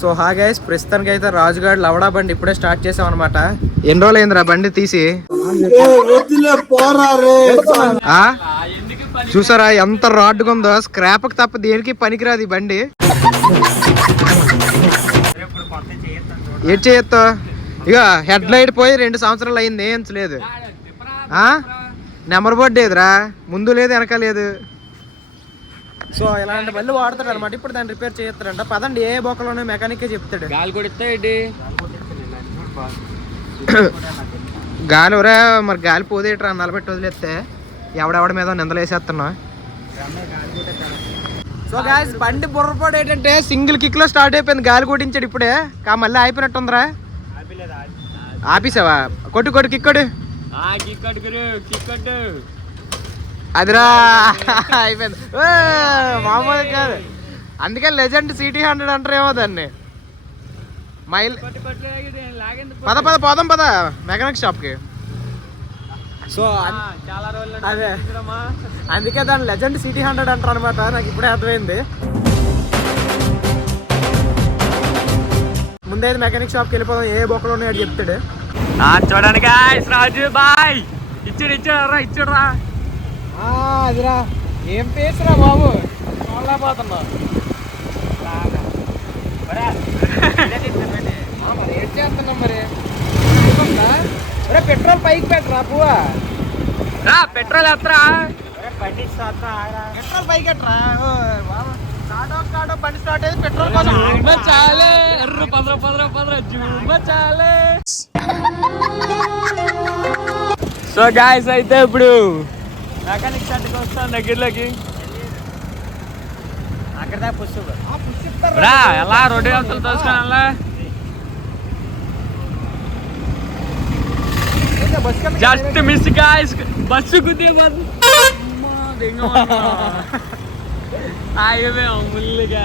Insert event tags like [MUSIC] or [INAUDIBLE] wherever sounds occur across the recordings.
So హా guys ప్రస్తుతానికి అయితే రాజుగాడ్ లవడా బండి ఇప్పుడే స్టార్ట్ చేసాం అనమాట ఎన్ని రోజులు అయిందిరా బండి తీసి? చూసారా ఎంత రాడ్డుగా ఉందో? స్క్రాప్ తప్ప దేనికి పనికిరాదు ఈ బండి. ఏం చేయొద్దు ఇక హెడ్ లైట్ పోయి రెండు సంవత్సరాలు అయింది ఏం లేదు నెంబర్ బోర్డు లేదురా? ముందు లేదు వెనక లేదు. సో ఇలాంటి బళ్ళు వాడతాడు అనమాట ఇప్పుడు దాన్ని రిపేర్ చేస్తాడంట పదండి ఏ బొక్కలోనే మెకానికే చెప్తాడు. గాలి కొడితే గాలి ఒరే మరి గాలి పోదేట్రా నలబెట్టి వదిలేస్తే ఎవడెవడ మీద నిందలు వేసేస్తున్నా? సో గాయస్ బండి బుర్రపాడు ఏంటంటే సింగిల్ కిక్లో స్టార్ట్ అయిపోయింది. గాలి కొట్టించాడు ఇప్పుడే. కా మళ్ళీ అయిపోయినట్టుందిరా ఆపేసావా? కొట్టు కొట్టు కిక్కడు ఆ కిక్కడు గురు కిక్కడు అదిరా. అయిపోయింది. ఓ, మామూలు కాదు. అందుకే లెజెండ్ సిటీ హండ్రెడ్ అంటారేమో దాన్ని. మైల్. పద పద పోదాం పద. మెకానిక్ షాప్కి సో ఆ, చాలా రోజులు అదే. అందుకే దాని లెజెండ్ సిటీ హండ్రెడ్ అంటారు అనమాట నాకు ఇప్పుడే అర్థమైంది. ముందైతే మెకానిక్ షాప్కి వెళ్ళిపోదాం. ఏ బొక్కలు ఉన్నాయో చెప్తాడు. ఆ, చూడండి గాయ్స్ రాజు బాయ్. ఇచ్చాడు ఇచ్చాడు రా ఇచ్చాడు రా. అదిరా. ఏం పేసురా బాబు? చూడలేకపోతున్నా [LAUGHS] మరి ఏం చేస్తున్నాం మరి? పెట్రోల్ పైకి పెట్టరా పువ్వా? రా పెట్రోల్ ఎత్తరా పెట్రోల్ పైకి బాబు. అయ్యేది పెట్రోల్ కోసం. చాలే ఎర్ర పదర పదర పదర జూమ చాలే సో గాయస్ అయితే ఇప్పుడు మెకానిక్ షాట్కి వస్తాను దగ్గరలోకి అక్కడ దాకా పుస్తకం రా ఎలా రోడ్డు అవతల తోసుకొని వెళ్ళా జస్ట్ మిస్ గాయస్ బస్సు కుదే మరి ఆగమే ముల్లిగా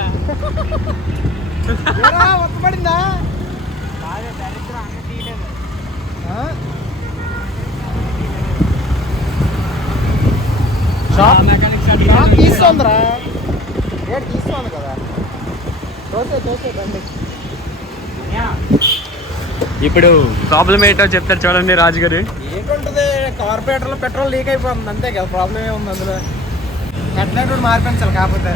ఒక్కబడిందా షాప్ మెకానిక్ షాప్ తీస్తోందిరా రేట్ తీస్తోంది కదా. బండి. ఇప్పుడు ప్రాబ్లం ఏంటో చెప్తారు చూడండి రాజు గారు. ఏంటుంటది కార్పొరేటర్లో పెట్రోల్ లీక్ అయిపోతుంది. అంతే కదా ప్రాబ్లం ఏముంది అందులో? హెడ్ లైట్ కూడా మార్పించాలి కాకపోతే.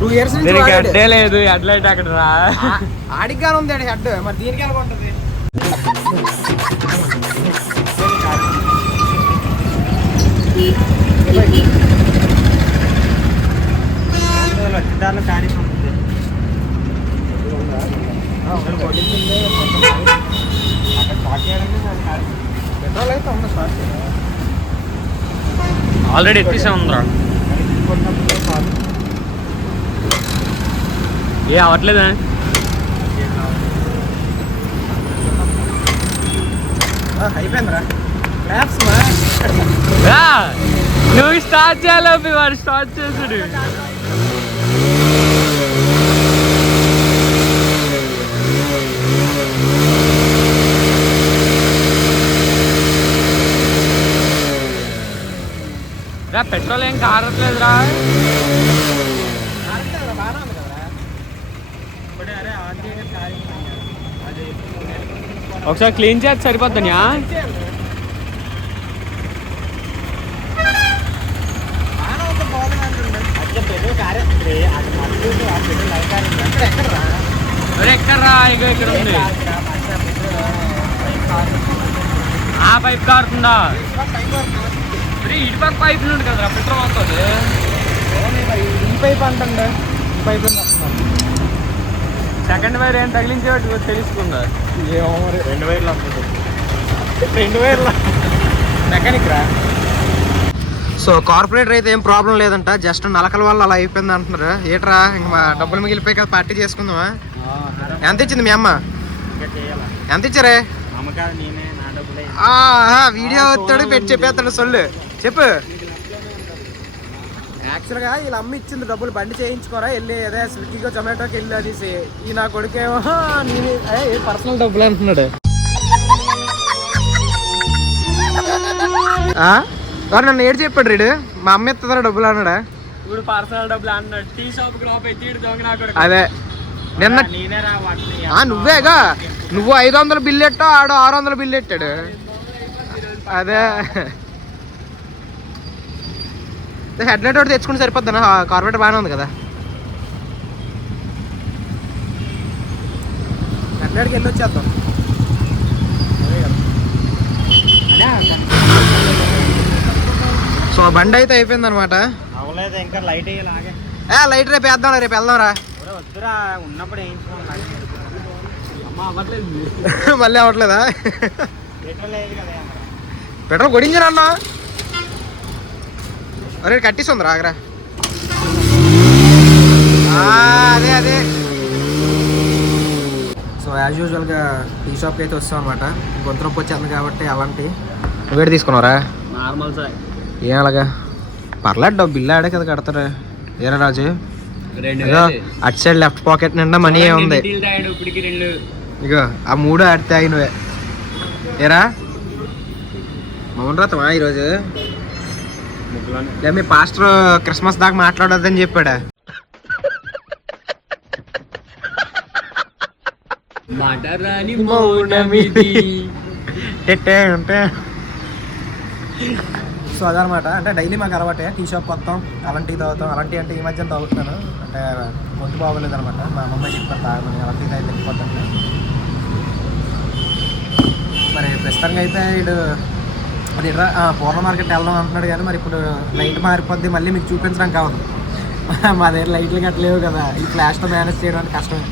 టూ ఇయర్స్ నుంచి దీనికి. అడ్డే లేదు హెడ్లైట్ అక్కడ రా. ఆడికి ఉంది హెడ్ మరి దీనికి ఎలా ఉంటుంది? ఆల్రెడీ ఎత్తేసే ఉందిరా. ఏ అవ్వట్లేదా? అయిపోయిందిరా. రా, నువ్వు స్టార్ట్ చేయాలి వాడు స్టార్ట్ చేసాడు రా పెట్రోల్ ఏం కారట్లేదు రా ఒకసారి క్లీన్ చేసి సరిపోద్దనియా బాగానే ఉంది బాగుంది అంటుండే ఇక్కడ ఎక్కడరా? ఇగో ఇక్కడ ఉంది. ఆ పైప్ కారుతుందా? ఒరే ఇటు పక్క పైప్ నుండి కదరా పెట్రోల్ అవుతుంది ఈ పైప్ అంటుండే. ఈ పైప్ సెకండ్ వైర్ ఏం తగిలించేవాడు తెలుసుకుందా ఏమో మరి. రెండు వైర్లు వస్తుంది రెండు వైర్లు? మెకానిక్ రా సో కార్పొరేటర్ అయితే ఏం ప్రాబ్లం లేదంట. జస్ట్ నలకల వల్ల అలా అయిపోయింది అంటున్నారు. ఏట్రా ఇంక మా డబ్బులు మిగిలిపోయి కదా పార్టీ చేసుకుందామా? ఎంత ఇచ్చింది మీ అమ్మ? ఎంత ఇచ్చారే? ఆహా, వీడియో వస్తాడు పెట్టి చెప్పేస్తాడు సొల్లు. చెప్పు. యాక్చువల్గా వీళ్ళ అమ్మ ఇచ్చింది డబ్బులు బండి చేయించుకోరా వెళ్ళి అదే స్విగ్గీకో జొమాటోకి వెళ్ళి అనేసి ఈ నా కొడుకేమో నేను పర్సనల్ డబ్బులు అంటున్నాడు. ఆ? వాడు నన్ను ఏడు చెప్పాడు రీడు. మా అమ్మ ఎత్తదరా డబ్బులు అన్నాడా? ఇప్పుడు పర్సనల్ డబ్బులు అన్నాడు. Tea shop. అదే. నిన్న నువ్వేగా నువ్వు ఐదు వందల బిల్లు ఎట్టా ఆడు ఆరు వందల బిల్లు ఎట్టాడు. అదే. హెడ్ లైట్ ఒకటి తెచ్చుకుంటే సరిపోద్ది కార్పొరేటర్ బాగానే ఉంది కదా. హెడ్ లైట్కి వెళ్ళి వచ్చేద్దాం. సో బండి అయితే అయిపోయింది అనమాట అవలేదు ఇంకా లైట్ ఏ లైట్ రేపు వేద్దాం రేపు వెళ్దాం రా వద్దురా ఉన్నప్పుడు [LAUGHS] మళ్ళీ అవ్వట్లేదా? పెట్రోల్ కొడించిన అన్న. అరే కట్టిస్తుంది రాగరా అదే అదే. సో యాజ్ యూజువల్గా టీ షాప్కి అయితే వస్తాం అనమాట గొంతు నొప్పి వచ్చేస్తుంది కాబట్టి అలాంటి వేడి తీసుకున్నారా నార్మల్ సార్ ఏం అలాగా పర్లేదు డబ్బు బిల్లు ఆడే కదా కడతారు. ఏరా రాజు? అటు సైడ్ లెఫ్ట్ పాకెట్ నిండా మనీ ఉంది ఇగో ఆ మూడు ఆడితే అయినవే. ఏరా? మౌన రథమా ఈరోజు? మీ పాస్టర్ క్రిస్మస్ దాకా మాట్లాడొద్దని చెప్పాడా? మాట రాని మౌనమిది. ఎట్టే ఉంటే సో అదనమాట. అంటే డైలీ మాకు అలవాటే. టీ షాప్ వస్తాం అలాంటివి తాగుతాం. అలాంటి అంటే ఈ మధ్యన తాగుతున్నాను. అంటే గొంతు బాగోలేదు అనమాట మా అమ్మమ్మ చెప్పారు తాగమని అలాంటి అయితే తగ్గిపోతాను మరి ప్రస్తుతానికి అయితే ఇడు అది పూర్ణ మార్కెట్ వెళ్దాం అంటున్నాడు కానీ మరి ఇప్పుడు లైట్ మారిపోద్ది. మళ్ళీ మీకు చూపించడం కావద్దు. [LAUGHS] మా దగ్గర లైట్లు కట్టలేవు కదా. ఈ ఫ్లాష్తో మేనేజ్ చేయడానికి కష్టమే.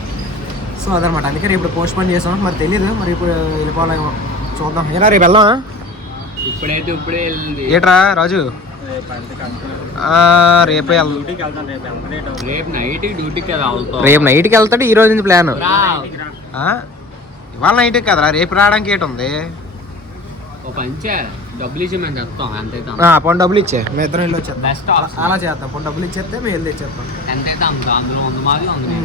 సో అదనమాట. అందుకే రేపు పోస్ట్ పోన్ చేసాం. మరి తెలియదు మరి ఇప్పుడు వెళ్ళిపోవాలేమో. చూద్దాం. ఏనా రేపు వెళ్దాం ఇప్పుడైతే ఇప్పుడే వెళ్ళింది. ఏట్రా రాజు? ఆ, రేపే రేపు నైట్ డ్యూటీకి రేపు నైట్కి వెళ్తాడు ఈ రోజు ప్లాన్ ఇవాళ నైట్కి కదరా రేపు రావడానికి ఏంటి ఉంది? ఓ పంచే డబ్బులు ఇచ్చి మేము పోనీ డబ్బులు ఇచ్చే. మేము ఇద్దరం వెళ్ళి వచ్చేద్దాం. బెస్ట్ అలా- చేద్దాం పోనీ డబ్బులు ఇచ్చేస్తే మేము వెళ్ళి తెచ్చేద్దాం. ఎంత అయితే అంత అందులో ఉంది మాది ఉంది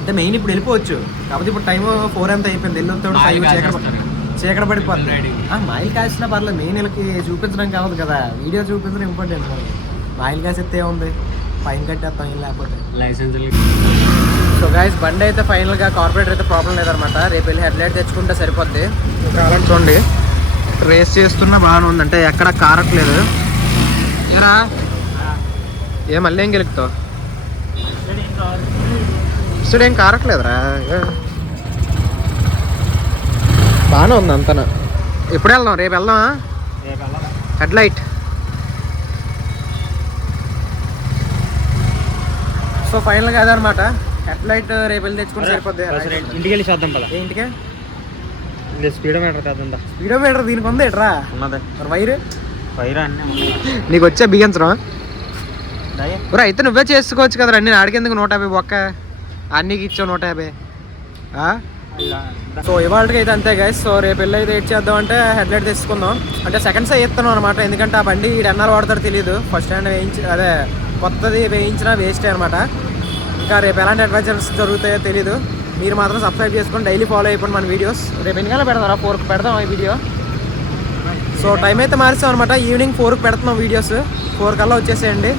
అంటే మెయిన్ ఇప్పుడు వెళ్ళిపోవచ్చు. కాకపోతే ఇప్పుడు టైం ఫోర్ ఎంత అయిపోయింది వెళ్ళి వస్తాడు ఫైవ్ చీకట పడిపోతుంది మైల్ కాసినా పర్లేదు మెయిన్ వీళ్ళకి చూపించడం కావదు కదా. వీడియో చూపించడం ఇంపార్టెంట్ మనకి మైల్ కాసిస్తే ఉంది ఫైన్ కట్టేస్తాం ఏం లేకపోతే. లైసెన్స్ సో గైస్ బండి అయితే ఫైనల్గా కార్పొరేటర్ అయితే ప్రాబ్లం లేదనమాట. రేపు వెళ్ళి హెడ్లైట్ తెచ్చుకుంటే సరిపోద్ది. అలాంటి చూడండి. రేస్ చేస్తున్నా బాగానే ఉంది అంటే ఎక్కడ కారట్లేదు. ఏరా? ఏ మళ్ళీ ఏం గెలుపుతావు? ఇస్తుడు ఏం కారట్లేదురా. బాగానే ఉంది అంతనా? ఎప్పుడు వెళ్దాం? రేపు వెళ్దామా? హెడ్లైట్ సో ఫైనల్గా అదనమాట. హెడ్లైట్ రేపు వెళ్ళి తెచ్చుకుంటే సరిపోద్ది. ఇంటికి వెళ్ళి చేద్దాం పద. ఇంటికే? స్పీడ్ మీటర్ చేద్దాం స్పీడోమీటర్ దీనికి ఉంది ఎట్రా ఉన్నదే. వైర్ ఫైర్ అన్నీ నీకు వచ్చే బిగించడం ఒరే అయితే నువ్వే చేసుకోవచ్చు కదరా. నేను ఆడికెందుకు నూట యాభై బొక్క? అన్నీకి ఇచ్చావు నూట యాభై? సో ఇవాళకి అయితే అంతే గైస్ సో రేపు వెళ్ళి అయితే ఏడ్ చేద్దాం అంటే హెడ్లైట్ తెచ్చుకుందాం. అంటే సెకండ్స్ వేస్తున్నాం అనమాట ఎందుకంటే ఆ బండి ఎన్నాళ్ళు వాడతాడో తెలియదు ఫస్ట్ హ్యాండ్ వేయించి అదే కొత్తది వేయించినా వేస్టే అనమాట ఇంకా రేపు ఎలాంటి అడ్వెంచర్స్ జరుగుతాయో తెలియదు మీరు మాత్రం సబ్స్క్రైబ్ చేసుకొని డైలీ ఫాలో అయిపోండి మన వీడియోస్ రేపు ఎన్నికల పెడతారా? ఫోర్కి పెడదాం ఈ వీడియో సో టైం అయితే మారుస్తాం అనమాట ఈవినింగ్ ఫోర్కి పెడుతున్నాం వీడియోస్ ఫోర్ కల్లా వచ్చేసేయండి.